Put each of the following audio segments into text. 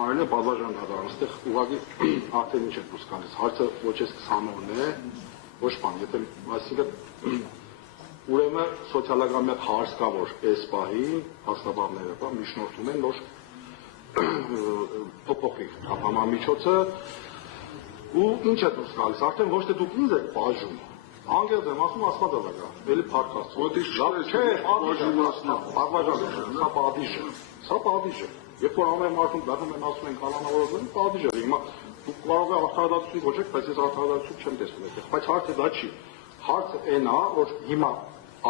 Այլ է բավարժան կատարում, այստեղ ուղղակի արդեն ինչ է դուրս գալիս, հարցը ոչ էս 20 օրն է, ոչ բան, եթե այսինքն ուրեմն սոցիալական մի հարց կա, որ այս պահի հաստատավարները միջնորդում են, որ փոփոխի համամիջոցը ու ինչ է դուրս գալիս, արդեն ոչ թե դուք ինձ եք բաժում, անգերդ եմ ասում ասվածավակա, էլի փառքած, սա պատիժ է, երբ որ ամեն մարդուն բերում են ասում են կանոնավորել, պատիժ է, հիմա դուք կարող եք արդարադատություն ոչեք, բայց ես արդարադատություն չեմ տեսնում այդտեղ, բայց հարցը դա չի, հարցը այն է, որ հիմա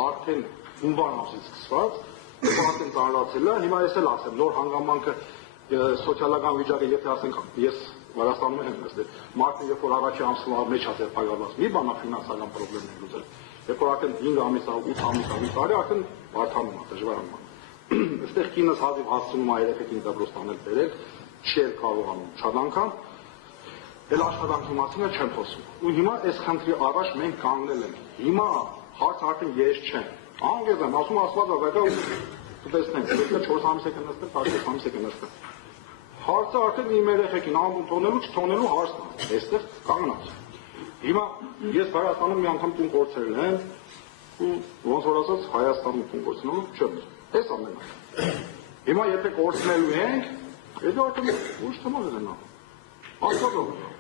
արդեն հունվար ամսից սկսված, արդեն ծանրացել է, հիմա ես էլ ասեմ, նոր հանգամանքը սոցիալական վիճակը, եթե ասենք ես Վրաստանում եմ նստել, մարդը երբ որ առաջի ամսվա մեջ է ձերբակալված, մի բան է ֆինանսական պրոբլեմներ լուծել, երբ որ արդեն 5 ամիս, 8 ամիս, մի տարի արդեն բարդանում է, դժվարանում է։ Այստեղ կինս հազիվ հասցնում է երեխեքին դպրոց տանել բերել, չի էլ կարողանում շատ անգամ, էլ աշխատանքի մասին էլ չեմ խոսում։ Ու հիմա այս խնդրի առաջ մենք կանգնել ենք։ Հիմա հարցը արդեն ես չեմ։ Անգեզ եմ, ասում ասված ավեկա ու տեսնենք, եթե 4 ամիս եք նստել, 5 ամիս եք նստել։ Հարցը արդեն իմ երեխեքին ամբուն թողնելու, չթողնելու հարցն է, այստեղ կանգնած։ Հիմա ես Հայաստանում մի անգամ տուն կորցրել եմ ու ոնց որ ասած Հայաստանում տուն կորցնելու չեմ։ Այս ամենը։ Հիմա եթե կորցնելու ենք, դա արդեն ուրիշ թեմա է նա։ Աստված